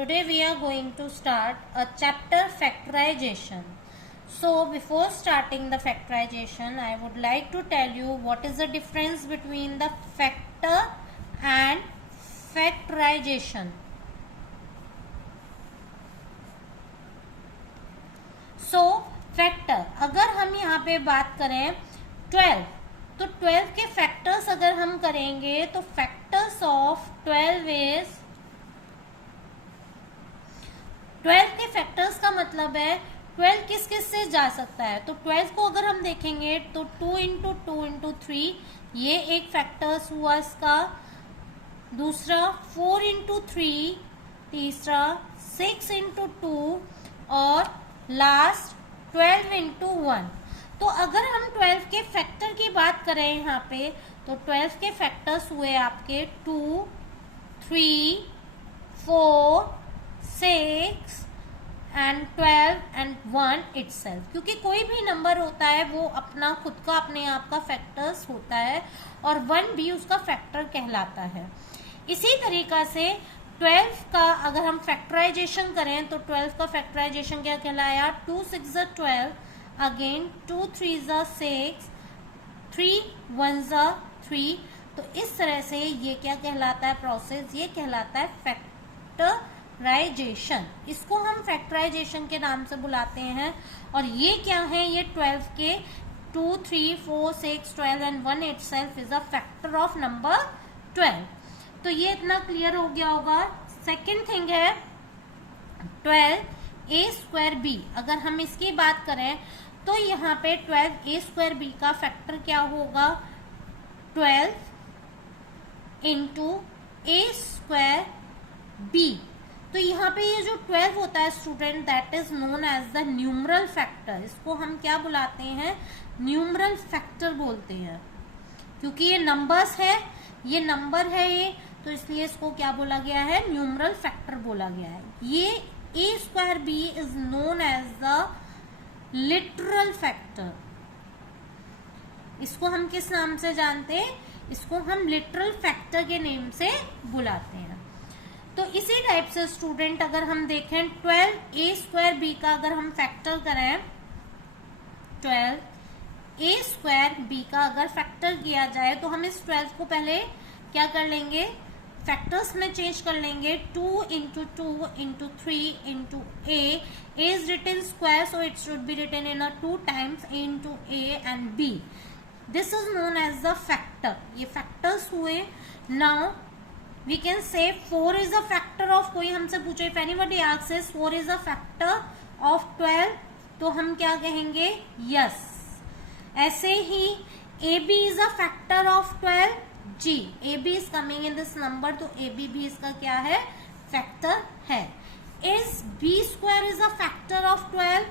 Today we are going to start a chapter factorization. So before starting the factorization, I would like to tell you what is the difference between the factor and factorization. So factor, अगर हम यहाँ पे बात करें 12, तो 12 के factors अगर हम करेंगे तो फैक्टर्स ऑफ 12 इज 12 के फैक्टर्स का मतलब है 12 किस किस से जा सकता है। तो 12 को अगर हम देखेंगे तो 2 इंटू 2 इंटू 3 ये एक फैक्टर्स हुआ इसका, दूसरा 4 इंटू 3, तीसरा 6 इंटू 2 और लास्ट 12 इंटू 1। तो अगर हम 12 के फैक्टर की बात करें यहाँ पे तो 12 के फैक्टर्स हुए आपके 2, 3, 4, 6 एंड 12 एंड 1 इटसेल्फ। क्योंकि कोई भी नंबर होता है वो अपना खुद का अपने आप का फैक्टर्स होता है और 1 भी उसका फैक्टर कहलाता है। इसी तरीका से 12 का अगर हम फैक्टराइजेशन करें तो 12 का फैक्टराइजेशन क्या कहलाया, 2 6 12, अगेन 2 3 6, 3 1 3। तो इस तरह से ये क्या कहलाता है प्रोसेस, ये कहलाता है फैक्टराइजेशन। इसको हम फैक्टराइजेशन के नाम से बुलाते हैं। और ये क्या है, ये 12 के 2 3 4 6 12 and 1 itself is a factor of number 12। तो ये इतना क्लियर हो गया होगा। सेकेंड थिंग है 12 ए स्क्वायर बी। अगर हम इसकी बात करें तो यहाँ पे 12 ए स्क्वायर बी का फैक्टर क्या होगा, 12 इंटू ए स्क्वायर बी। तो यहाँ पे ये जो 12 होता है student, that is known as the numeral factor. इसको हम क्या बुलाते हैं, न्यूमरल फैक्टर बोलते हैं। क्योंकि ये नंबर्स है, ये नंबर है ये, तो इसलिए इसको क्या बोला गया है, न्यूमरल फैक्टर बोला गया है। ये a square b is known as the literal factor. इसको हम किस नाम से जानते हैं, इसको हम लिटरल फैक्टर के नेम से बुलाते हैं। तो इसी टाइप से स्टूडेंट अगर हम देखें 12 ए स्क्वायर बी का अगर हम फैक्टर करें, 12 ए स्क्वायर बी का अगर फैक्टर किया जाए तो हम इस 12 को पहले क्या कर लेंगे, फैक्टर्स में चेंज कर लेंगे। 2 into 2 into 3 into a is written square, so it should be written in 2 times into a and b. This is known as the factor. ये फैक्टर्स हुए। Now we can say 4 is a factor of, कोई हमसे पूछे if anybody asks 4 is a factor of 12, तो हम क्या कहेंगे, yes. ऐसे ही a B is a factor of 12, ji, A B is coming in this number, तो ए बी भी इसका क्या है, फैक्टर है। Is B square is a factor of 12,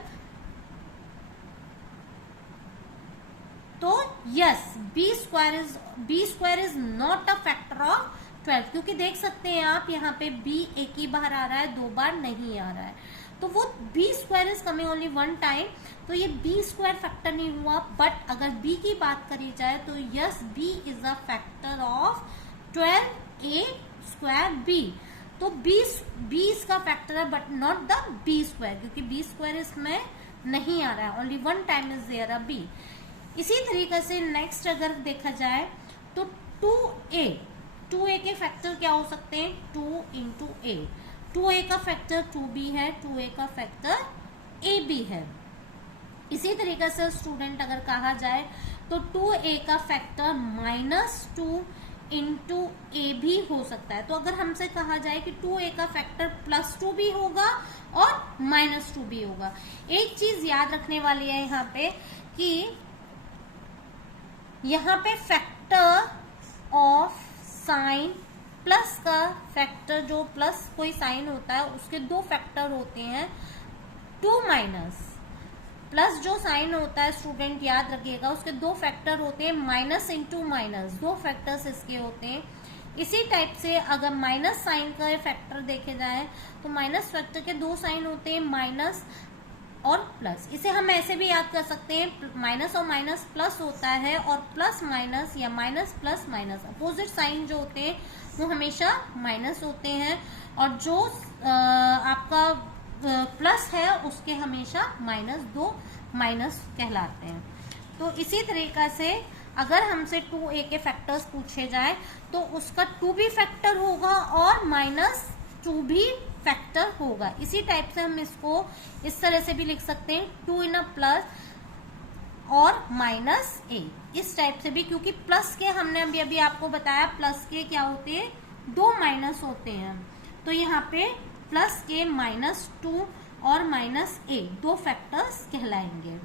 तो yes, B square is not a factor of 12। क्योंकि देख सकते हैं आप यहाँ पे b एक ही बार आ रहा है, 2 बार नहीं आ रहा है, तो वो b square is coming only 1 time, तो ये b स्क्वायर फैक्टर नहीं हुआ। बट अगर b की बात करी जाए तो yes, b is a factor of 12 A square b। तो b इसका फैक्टर है but not the b square, क्योंकि b स्क्वायर इसमें नहीं आ रहा है, only 1 time is there a b। इसी तरीके से नेक्स्ट अगर देखा जाए तो 2a के फैक्टर क्या हो सकते हैं, 2 इंटू ए। 2a का फैक्टर 2b है, 2a का फैक्टर ab है। इसी तरीके से स्टूडेंट अगर कहा जाए तो 2a का फैक्टर -2 इंटू ए भी हो सकता है। तो अगर हमसे कहा जाए कि 2a का फैक्टर +2 भी होगा और -2 भी होगा। एक चीज याद रखने वाली है यहाँ पे कि यहाँ पे फैक्टर ऑफ साइन, प्लस का फैक्टर, जो प्लस कोई साइन होता है उसके 2 फैक्टर होते हैं, 2 माइनस। प्लस जो साइन होता है स्टूडेंट याद रखिएगा, उसके 2 फैक्टर होते हैं, माइनस इंटू माइनस, 2 फैक्टर्स इसके होते हैं। इसी टाइप से अगर माइनस साइन का फैक्टर देखे जाए तो माइनस फैक्टर के 2 साइन होते हैं, माइनस और प्लस। इसे हम ऐसे भी याद कर सकते हैं, माइनस और माइनस प्लस होता है और प्लस माइनस या minus plus minus, opposite sign जो होते हैं वो हमेशा माइनस होते हैं, और जो आपका प्लस है उसके हमेशा माइनस, दो माइनस कहलाते हैं। तो इसी तरीका से अगर हमसे 2a के फैक्टर्स पूछे जाए तो उसका 2 भी फैक्टर होगा और -2 भी फैक्टर होगा। इसी टाइप से हम इसको इस तरह से भी लिख सकते हैं, 2 इन अ प्लस और -a, इस टाइप से भी, क्योंकि प्लस के हमने अभी अभी आपको बताया प्लस के क्या होते हैं, 2 माइनस होते हैं। तो यहाँ पे प्लस के -2 और -a 2 फैक्टर्स कहलाएंगे।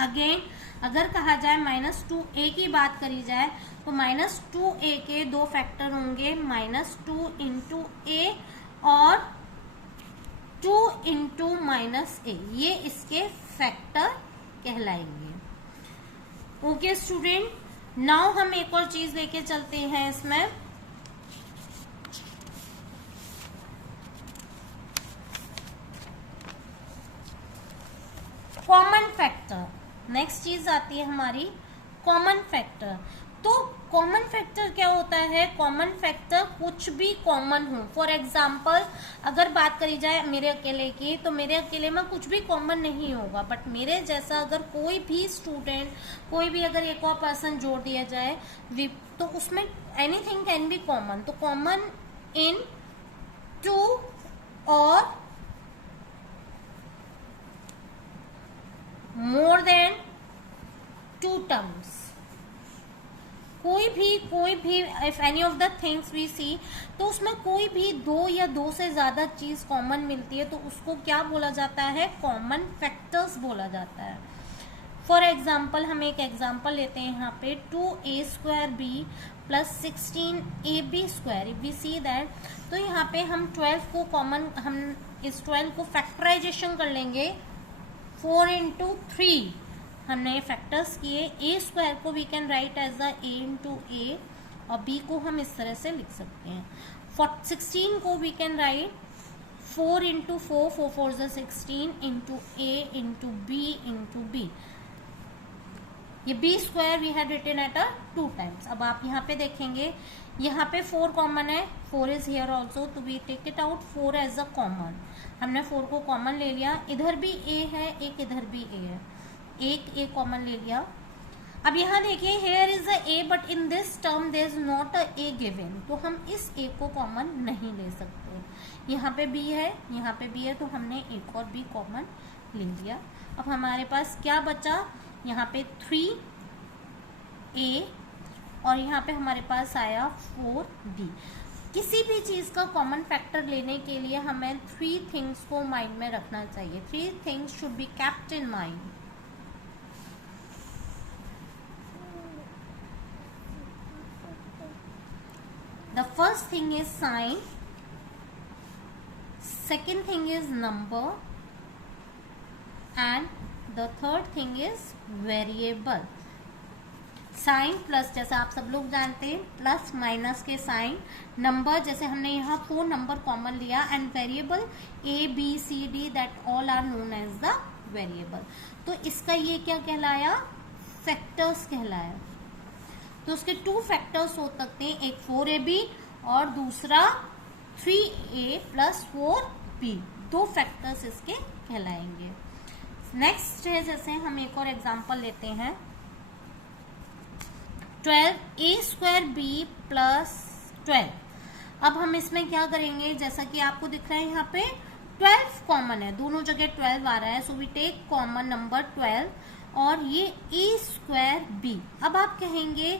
अगेन अगर कहा जाए -2a की बात करी जाए तो -2a के 2 फैक्टर होंगे, -2 इंटू a और 2 इंटू -a, ये इसके फैक्टर कहलाएंगे। ओके स्टूडेंट, नाउ हम एक और चीज लेके चलते हैं इसमें। कॉमन फैक्टर, नेक्स्ट चीज आती है हमारी कॉमन फैक्टर। तो कॉमन फैक्टर क्या होता है? कॉमन फैक्टर कुछ भी कॉमन हो। फॉर एग्जाम्पल अगर बात करी जाए मेरे अकेले की, तो मेरे अकेले में कुछ भी कॉमन नहीं होगा, बट मेरे जैसा अगर कोई भी स्टूडेंट, कोई भी अगर एक और पर्सन जोड़ दिया जाए तो उसमें एनीथिंग कैन बी कॉमन। तो कॉमन इन 2 और मोर देन 2 टर्म्स, कोई भी if any of the things we see, तो उसमें कोई भी 2 या 2 से ज्यादा चीज कॉमन मिलती है तो उसको क्या बोला जाता है? कॉमन फैक्टर्स बोला जाता है। फॉर एग्जाम्पल हम एक एग्जाम्पल लेते हैं यहाँ पे, 2a² b plus 16ab², we see that. तो यहाँ पे हम 12 को कॉमन, हम इस 12 को फैक्टराइजेशन कर लेंगे, 4 इंटू 3 हमने फैक्टर्स किए। a² को we can write as a into a, और b को हम इस तरह से लिख सकते हैं। 16 को we can write 4 into 4, 4 4 16 into a into b into b। ये b² we had written at 2 times. अब आप यहाँ पे देखेंगे, यहाँ पे 4 कॉमन है, 4 इज हियर ऑल्सो, तो we take it out 4 as a common. हमने 4 को कॉमन ले लिया, इधर भी a है, एक इधर भी a है, एक a कॉमन ले लिया। अब यहाँ देखिए, here is a a but in this term there is not a a given, तो हम इस a को कॉमन नहीं ले सकते। यहाँ पे b है, यहाँ पे b है, तो हमने एक और b कॉमन ले लिया। अब हमारे पास क्या बचा? यहाँ पे 3a और यहाँ पे हमारे पास आया 4b। किसी भी चीज का कॉमन फैक्टर लेने के लिए हमें 3 थिंग्स को माइंड में रखना चाहिए। 3 things should be kept in mind. The first thing is sign, second thing is number, and the third thing is variable. Sign plus, जैसे आप सब लोग जानते हैं, प्लस माइनस के साइन, नंबर जैसे हमने यहाँ 4 नंबर कॉमन लिया, and variable a b c d that all are known as the variable. तो इसका ये क्या कहलाया? फैक्टर्स कहलाया। तो उसके 2 फैक्टर्स हो सकते हैं, एक 4ab और दूसरा 3a प्लस 4b, 2 फैक्टर्स इसके कहलाएंगे। नेक्स्ट है, जैसे हम एक और एग्जांपल लेते हैं, 12a² b प्लस 12। अब हम इसमें क्या करेंगे? जैसा कि आपको दिख रहा है यहाँ पे 12 कॉमन है, दोनों जगह 12 आ रहा है, so we take common number 12, और ये a² b। अब आप कहेंगे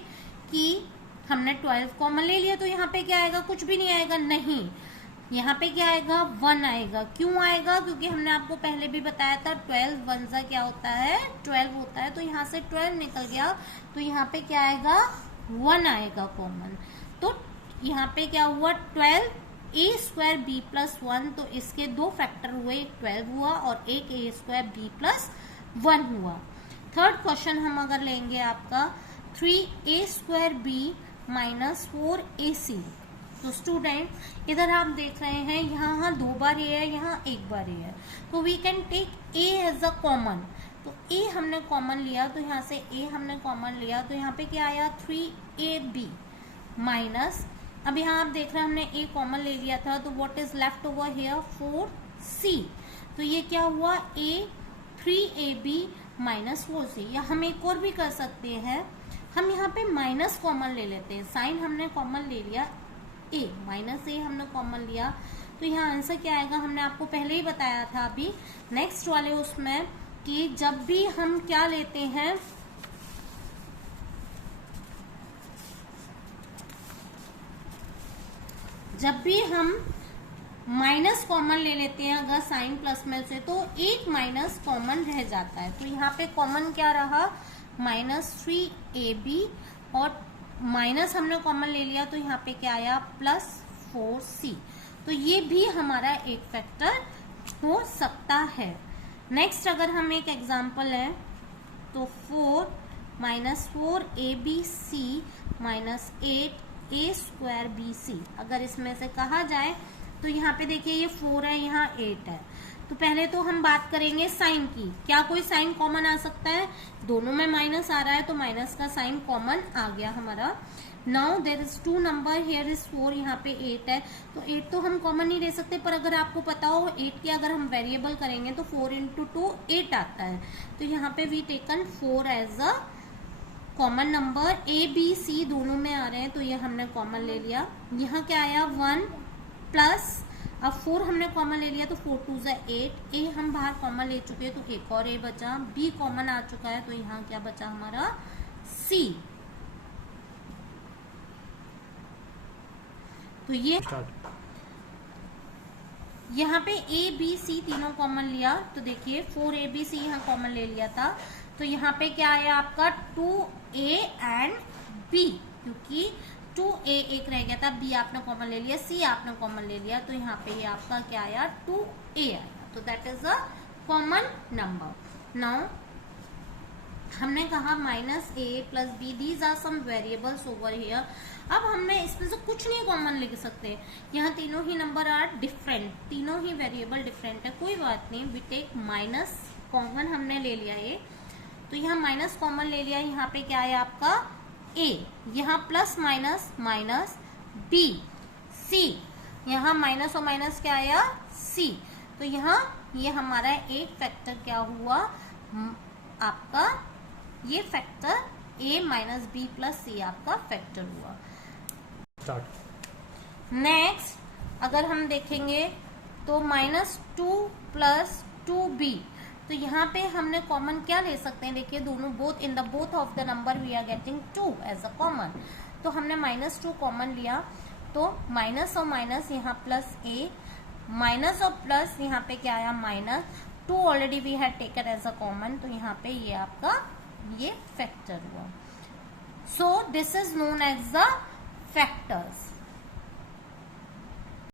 कि हमने 12 कॉमन ले लिया तो यहाँ पे क्या आएगा? कुछ भी नहीं आएगा। नहीं, यहाँ पे क्या आएगा? 1 आएगा। क्यों आएगा? क्योंकि हमने आपको पहले भी बताया था 12 1 सा क्या होता है? 12 होता है। तो यहाँ से 12 निकल गया, तो यहाँ पे क्या आएगा? 1 आएगा कॉमन। तो यहाँ पे क्या हुआ? 12a² b प्लस 1, तो इसके 2 फैक्टर हुए, एक 12 हुआ और एक a² b प्लस 1 हुआ। थर्ड क्वेश्चन हम अगर लेंगे आपका 3a² b माइनस 4ac। तो स्टूडेंट इधर आप देख रहे हैं, यहाँ 2 बार ए है, यहाँ 1 बार ए है, तो we can take a as a common. तो a हमने कॉमन लिया, तो यहाँ से a हमने कॉमन लिया, तो यहाँ पे क्या आया? 3ab माइनस अब यहाँ आप देख रहे हैं हमने a कॉमन ले लिया था, तो what is left over here 4c। तो ये क्या हुआ, a 3ab माइनस 4c। या हम एक और भी कर सकते हैं, हम यहाँ पे माइनस कॉमन ले लेते हैं। साइन हमने कॉमन ले लिया, a माइनस a हमने कॉमन लिया, तो यहाँ आंसर क्या आएगा, हमने आपको पहले ही बताया था अभी नेक्स्ट वाले उसमें कि जब भी हम क्या लेते हैं, जब भी हम माइनस कॉमन ले लेते हैं अगर साइन प्लस में से, तो एक माइनस कॉमन रह जाता है। तो यहाँ पे कॉमन क्या रहा, -3ab, और माइनस हमने कॉमन ले लिया तो यहाँ पे क्या आया, +4c। तो ये भी हमारा एक फैक्टर हो सकता है। नेक्स्ट अगर हम एक एग्जांपल लें तो 4 -4abc -8a²bc, अगर इसमें से कहा जाए तो यहाँ पे देखिए ये 4 है, यहाँ 8 है। तो पहले तो हम बात करेंगे साइन की, क्या कोई साइन कॉमन आ सकता है, दोनों में माइनस आ रहा है तो माइनस का साइन कॉमन आ गया हमारा। Now there is 2 number, here is 4, यहाँ पे 8 है, तो 8 तो हम कॉमन नहीं ले सकते, पर अगर आपको पता हो 8 के अगर हम वेरिएबल करेंगे तो 4 × 2 8 आता है। तो यहाँ पे we taken 4 as a common number. A B C दोनों में आ रहे हैं तो ये हमने कॉमन ले लिया। यहाँ क्या आया 1 प्लस, अब 4 हमने कॉमन ले लिया तो 4 2 = 8, ए हम बाहर कॉमन ले चुके हैं तो एक और ए बचा, बी कॉमन आ चुका है तो यहाँ क्या बचा हमारा सी। तो ये यहाँ पे ए बी सी तीनों कॉमन लिया तो देखिए 4abc यहाँ कॉमन ले लिया था, तो यहाँ पे क्या आया आपका 2a एंड b, क्योंकि 2a एक रह गया था, b आपने कॉमन ले लिया, c आपने कॉमन ले लिया, तो यहाँ पे ये आपका क्या आया 2a आया। तो that is a common number. Now हमने कहा -a + b, these are some variables over here. अब हमने इसमें से कुछ नहीं कॉमन लिख सकते, यहाँ तीनों ही नंबर आर डिफरेंट, तीनों ही वेरिएबल डिफरेंट है, कोई बात नहीं, वी टेक माइनस कॉमन हमने ले लिया ये, तो यहाँ माइनस कॉमन ले लिया, यहाँ पे क्या है आपका a, यहाँ plus minus minus b, c, यहाँ माइनस और माइनस क्या आया c, तो यहाँ ये हमारा एक फैक्टर क्या हुआ आपका, ये फैक्टर a - b + c आपका फैक्टर हुआ। नेक्स्ट अगर हम देखेंगे तो -2 + 2b, तो यहाँ पे हमने कॉमन क्या ले सकते हैं, देखिए दोनों both in the both of the number we are getting 2 as a common, तो हमने -2 कॉमन लिया, तो माइनस और माइनस यहाँ +a, माइनस और प्लस यहाँ पे क्या आया -2 already we had taken as a common, तो यहाँ पे ये आपका ये फैक्टर हुआ। So this is known as the factors.